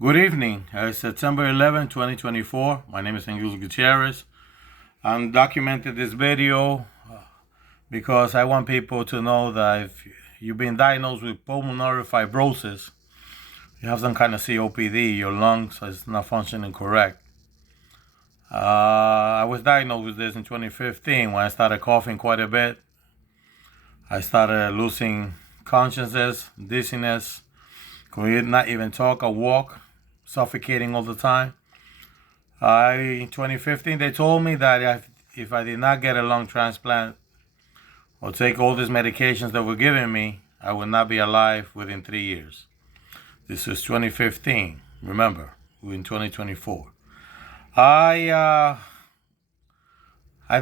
Good evening. It's September 11, 2024. My name is Angel Gutierrez. I'm documenting this video because I want people to know that if you've been diagnosed with pulmonary fibrosis, you have some kind of COPD, your lungs is not functioning correct. I was diagnosed with this in 2015 when I started coughing quite a bit. I started losing consciousness, dizziness, could not even talk or walk, suffocating all the time. In 2015, they told me that if I did not get a lung transplant or take all these medications that were giving me, I would not be alive within 3 years. This was 2015. Remember, we're in 2024. I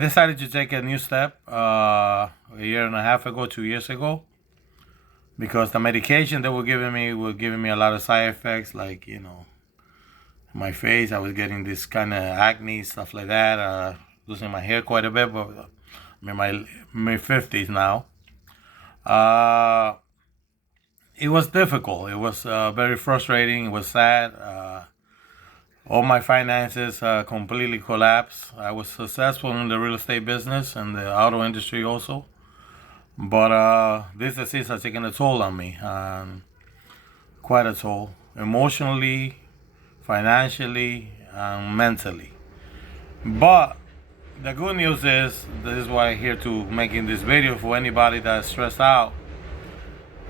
decided to take a new step a year and a half ago, 2 years ago, because the medication they were giving me a lot of side effects, like, my face. I was getting this kind of acne, stuff like that, losing my hair quite a bit, but I'm in my mid-50s now. It was difficult. It was very frustrating. It was sad. All my finances completely collapsed. I was successful in the real estate business and the auto industry also. But this disease has taken a toll on me, quite a toll, emotionally, financially, and mentally. But the good news is, this is why I'm here to making this video for anybody that's stressed out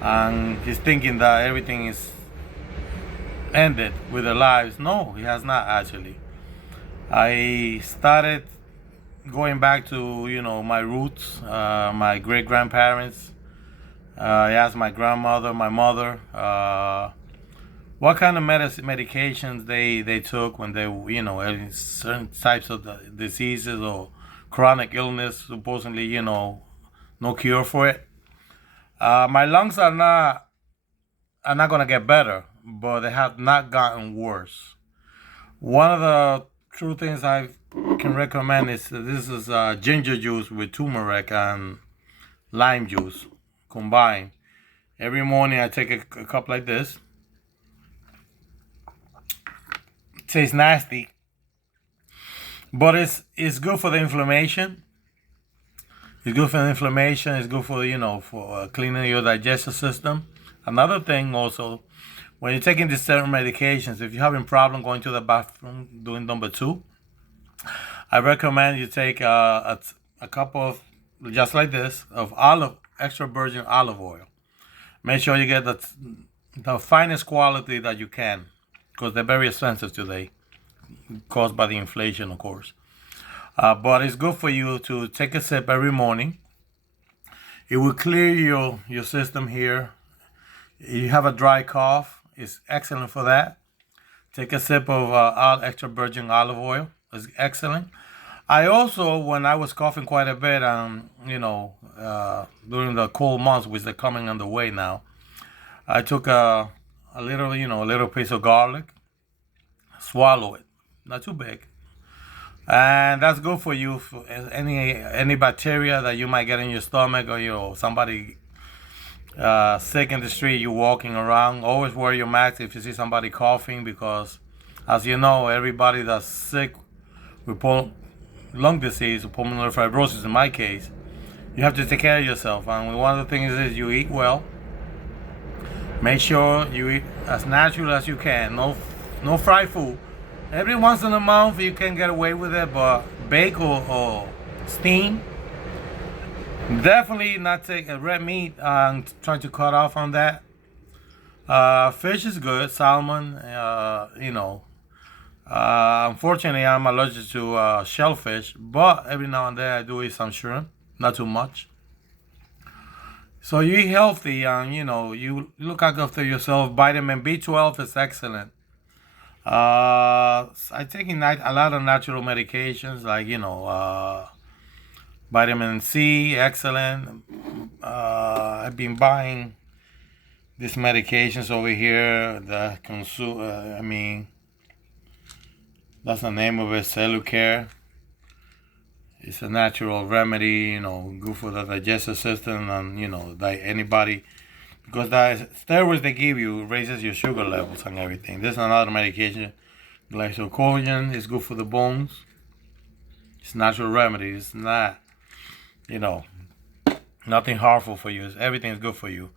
and he's thinking that everything is ended with their lives. No, it has not actually. I started going back to my roots, my great grandparents. I asked my grandmother, my mother, what kind of medications they took when they in certain types of diseases or chronic illness, supposedly no cure for it. My lungs are not gonna get better, but they have not gotten worse. One of the true things I can recommend is this is ginger juice with turmeric and lime juice combined. Every morning I take a cup like this. It tastes nasty, but it's good for the inflammation. It's good for the inflammation. It's good for for cleaning your digestive system. Another thing also, when you're taking these certain medications, if you're having problem going to the bathroom doing number 2, I recommend you take a cup of, just like this, of extra virgin olive oil. Make sure you get the finest quality that you can, because they're very expensive today, caused by the inflation, of course. But it's good for you to take a sip every morning. It will clear your system here. You have a dry cough, it's excellent for that. Take a sip of extra virgin olive oil. It's excellent. I also, when I was coughing quite a bit, during the cold months, which are coming on the way now, I took a little piece of garlic, swallow it, not too big, and that's good for you for any bacteria that you might get in your stomach, or somebody sick in the street, you walking around. Always wear your mask if you see somebody coughing, because as you know, everybody that's sick with lung disease or pulmonary fibrosis, in my case, you have to take care of yourself. And one of the things is you eat well. Make sure you eat as natural as you can. No fried food. Every once in a month you can get away with it, but bake or steam. Definitely not take a red meat and trying to cut off on that. Fish is good, salmon. Unfortunately, I'm allergic to shellfish, but every now and then I do eat some shrimp, not too much. So you eat healthy, and you look after yourself. Vitamin B12 is excellent. I take a lot of natural medications, like vitamin C, excellent. I've been buying these medications over here that that's the name of it, Cellucare. It's a natural remedy, good for the digestive system, and anybody because the steroids they give you raises your sugar levels and everything. This is another medication, glycogen, is good for the bones. It's natural remedy. It's not, you know, nothing harmful for you. Everything is good for you.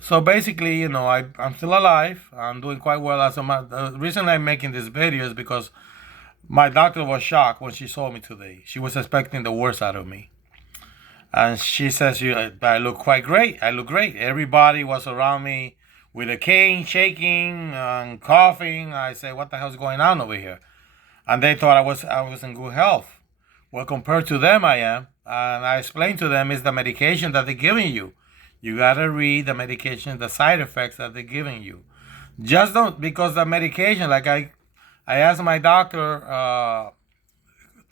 So basically, I'm still alive. I'm doing quite well. The reason I'm making this video is because my doctor was shocked when she saw me today. She was expecting the worst out of me. And she says, I look quite great. I look great. Everybody was around me with a cane, shaking and coughing. I said, what the hell's going on over here? And they thought I was in good health. Well, compared to them, I am. And I explained to them, it's the medication that they're giving you. You got to read the medication, the side effects that they're giving you. Just don't, because the medication, like I asked my doctor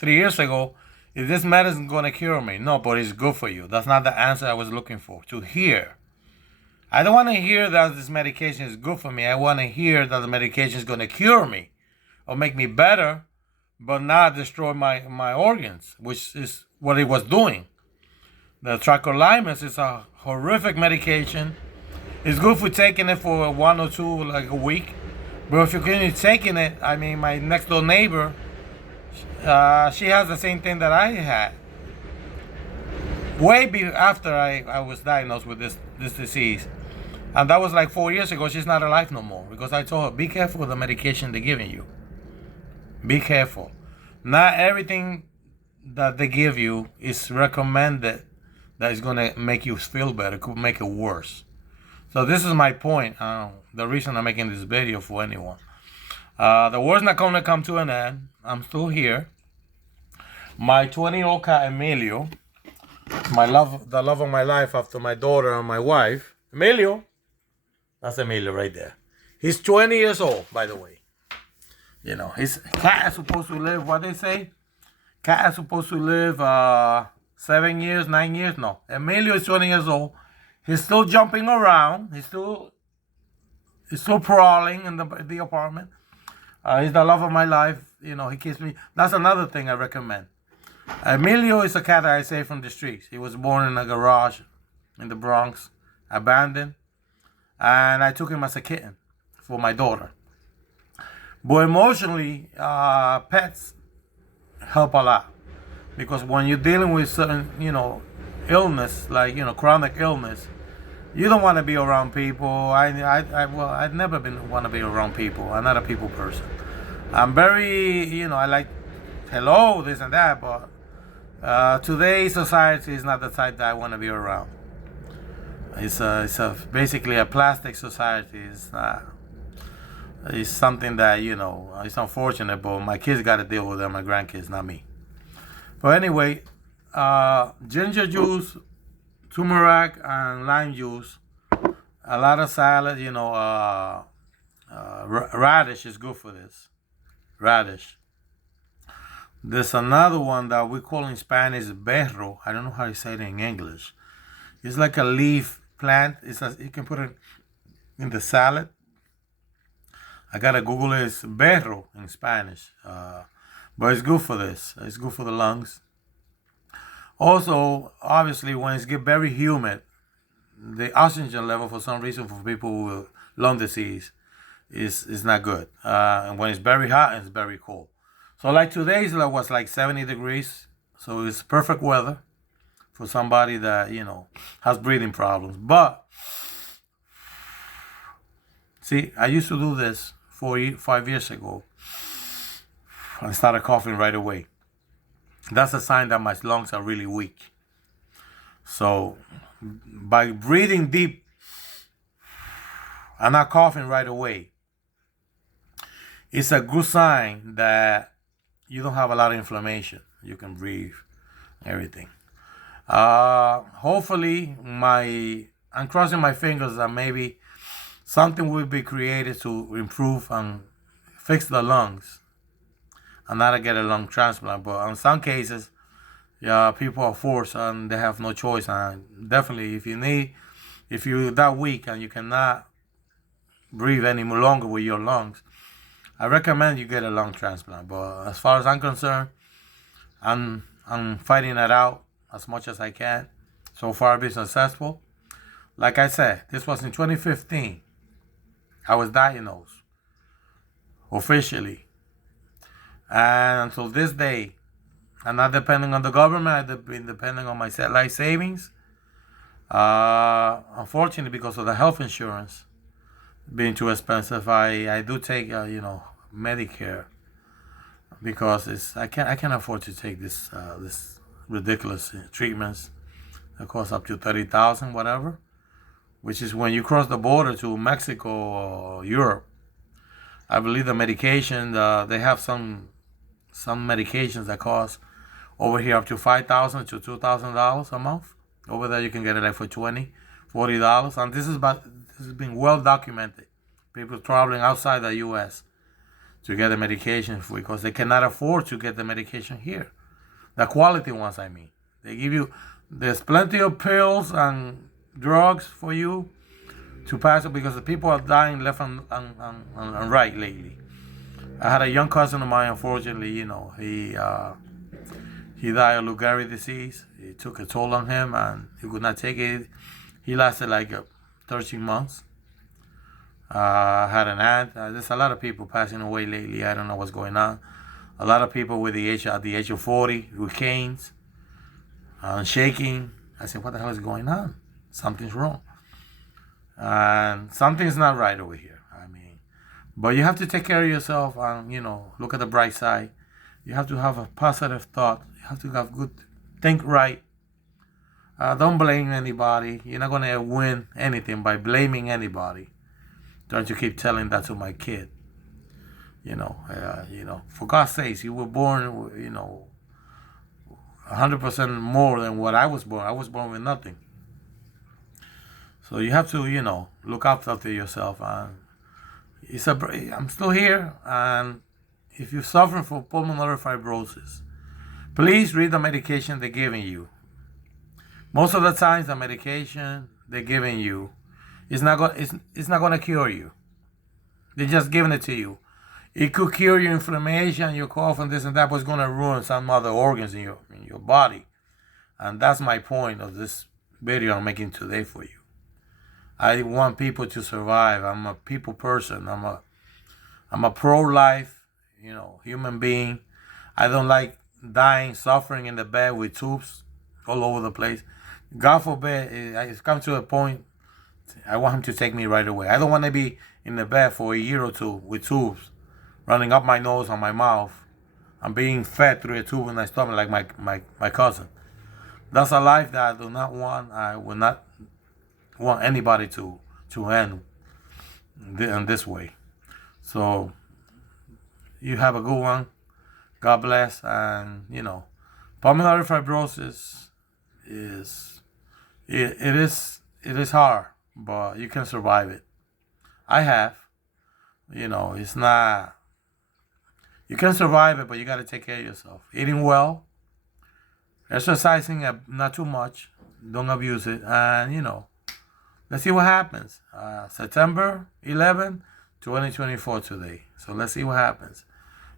3 years ago, is this medicine going to cure me? No, but it's good for you. That's not the answer I was looking for, to hear. I don't want to hear that this medication is good for me. I want to hear that the medication is going to cure me or make me better, but not destroy my organs, which is what it was doing. The tricolimus is a horrific medication. It's good for taking it for 1 or 2, like a week. But if you're continuing taking it, I mean, my next door neighbor, she has the same thing that I had. After I was diagnosed with this disease. And that was like 4 years ago. She's not alive no more. Because I told her, be careful with the medication they're giving you. Be careful. Not everything that they give you is recommended that is going to make you feel better. It could make it worse. So this is my point. The reason I'm making this video for anyone. The war's not going to come to an end. I'm still here. My 20-year-old cat, Emilio, the love of my life after my daughter and my wife. Emilio. That's Emilio right there. He's 20 years old, by the way. His cat is supposed to live, what they say? Cat is supposed to live 7 years, 9 years. No. Emilio is 20 years old. He's still jumping around. He's still prowling in the apartment. He's the love of my life. He keeps me. That's another thing I recommend. Emilio is a cat that I saved from the streets. He was born in a garage in the Bronx, abandoned. And I took him as a kitten for my daughter. But emotionally, pets help a lot. Because when you're dealing with certain, illness, like, chronic illness, you don't want to be around people. I've never want to be around people. I'm not a people person. I'm very, I like, hello, this and that, but today's society is not the type that I want to be around. It's basically a plastic society. It's something that, it's unfortunate, but my kids got to deal with them, my grandkids, not me. But anyway, ginger juice, turmeric, and lime juice, a lot of salad, radish is good for this. Radish. There's another one that we call in Spanish berro. I don't know how you say it in English. It's like a leaf plant. You can put it in the salad. I gotta Google it. It's berro in Spanish. But it's good for this. It's good for the lungs. Also, obviously, when it gets very humid, the oxygen level, for some reason, for people with lung disease, is not good. And when it's very hot, it's very cold. So like today's was like 70 degrees. So it's perfect weather for somebody that, has breathing problems. But, see, I used to do this 5 years ago. I started coughing right away. That's a sign that my lungs are really weak. So, by breathing deep and not coughing right away, it's a good sign that you don't have a lot of inflammation. You can breathe, everything. Hopefully, I'm crossing my fingers that maybe something will be created to improve and fix the lungs and not to get a lung transplant. But in some cases, people are forced and they have no choice. And definitely, if you're that weak and you cannot breathe any longer with your lungs, I recommend you get a lung transplant. But as far as I'm concerned, I'm fighting it out as much as I can. So far, I've been successful. Like I said, this was in 2015. I was diagnosed officially. And until this day, I'm not depending on the government. I've been depending on my life savings. Unfortunately, because of the health insurance being too expensive, I do take Medicare, because I can't afford to take this ridiculous treatments that cost up to 30,000 whatever, which is when you cross the border to Mexico or Europe. I believe the medication, they have some medications that cost over here up to $5,000 to $2,000 a month. Over there you can get it like for $20, $40, and this has been well documented. People traveling outside the U.S. to get the medication because they cannot afford to get the medication here. The quality ones, I mean. There's plenty of pills and drugs for you to pass it, because the people are dying left and right lately. I had a young cousin of mine, unfortunately, he died of Lou Gehrig disease. It took a toll on him, and he could not take it. He lasted like 13 months. I had an aunt. There's a lot of people passing away lately. I don't know what's going on. A lot of people at the age of 40 with canes, shaking. I said, what the hell is going on? Something's wrong. And something's not right over here. I mean, but you have to take care of yourself and, look at the bright side. You have to have a positive thought. You have to have think right. Don't blame anybody. You're not going to win anything by blaming anybody. Trying to keep telling that to my kid. For God's sakes, you were born, 100% more than what I was born. I was born with nothing. So you have to, look after yourself. And I'm still here. And if you're suffering from pulmonary fibrosis, please read the medication they're giving you. Most of the times, the medication they're giving you is not going to cure you. They're just giving it to you. It could cure your inflammation, your cough, and this and that, but it's going to ruin some other organs in your body. And that's my point of this video I'm making today for you. I want people to survive. I'm a people person. I'm a pro-life, human being. I don't like dying, suffering in the bed with tubes all over the place. God forbid, it's come to a point, I want him to take me right away. I don't want to be in the bed for a year or two with tubes running up my nose and my mouth. I'm being fed through a tube in my stomach like my cousin. That's a life that I do not want. I will not want anybody to end in this way. So you have a good one. God bless. And pulmonary fibrosis is hard, but you can survive it. I have. It's not. You can survive it, but you got to take care of yourself. Eating well, exercising not too much, don't abuse it, and let's see what happens. September 11, 2024 today. So let's see what happens.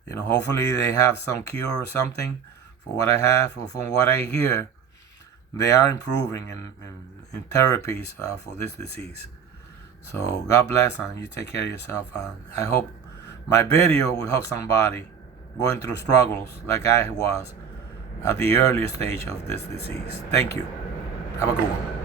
Hopefully they have some cure or something for what I have, or from what I hear, they are improving in therapies for this disease. So God bless, and you take care of yourself. I hope my video will help somebody going through struggles like I was at the earlier stage of this disease. Thank you. Have a good one.